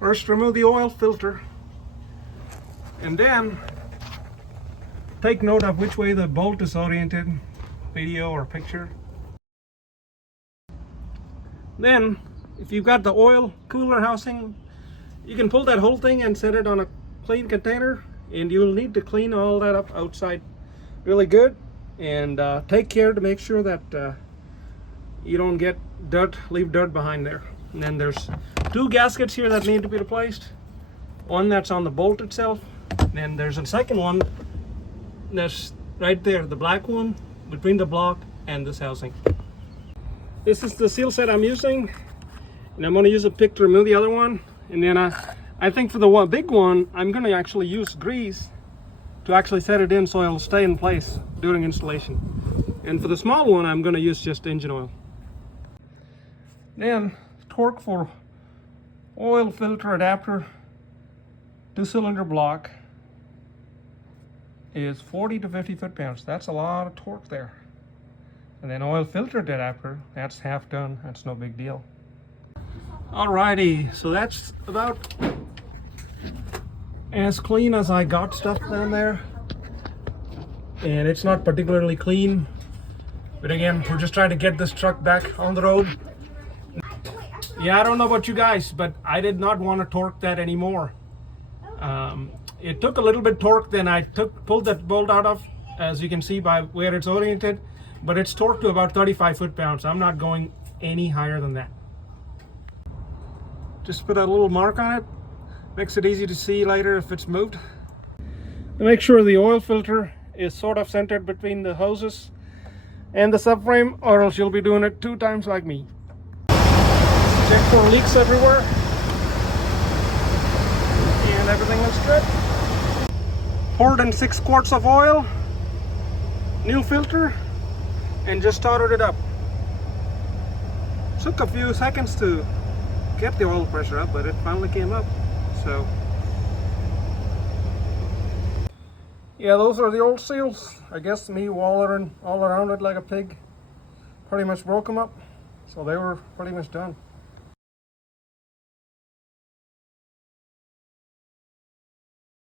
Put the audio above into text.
First, remove the oil filter, and then take note of which way the bolt is oriented, video or picture. Then, if you've got the oil cooler housing, you can pull that whole thing and set it on a clean container, and you'll need to clean all that up outside really good, and take care to make sure that you don't get dirt, leave dirt behind there. And then there's two gaskets here that need to be replaced. One that's on the bolt itself, then there's a second one that's right there, the black one between the block and this housing. This is the seal set I'm using, and I'm going to use a pick to remove the other one. And then I think for the big one, I'm going to actually use grease to actually set it in so it'll stay in place during installation. And for the small one, I'm going to use just engine oil. Then torque for oil filter adapter 2-cylinder block is 40 to 50 foot-pounds. That's a lot of torque there. And then oil filter adapter, that's half done. That's no big deal. Alrighty, so that's about as clean as I got stuff down there. And it's not particularly clean, but again, we're just trying to get this truck back on the road. Yeah, I don't know about you guys, but I did not want to torque that anymore. It took a little bit torque, then I pulled that bolt out of, as you can see by where it's oriented, but it's torqued to about 35 foot-pounds. I'm not going any higher than that. Just put a little mark on it, makes it easy to see later if it's moved. Make sure the oil filter is sort of centered between the hoses and the subframe, or else you'll be doing it 2 times like me. Check for leaks everywhere, and everything looks good. Poured in 6 quarts of oil, new filter, and just started it up. Took a few seconds to get the oil pressure up, but it finally came up. So yeah, those are the old seals. I guess me wallering all around it like a pig pretty much broke them up, so they were pretty much done.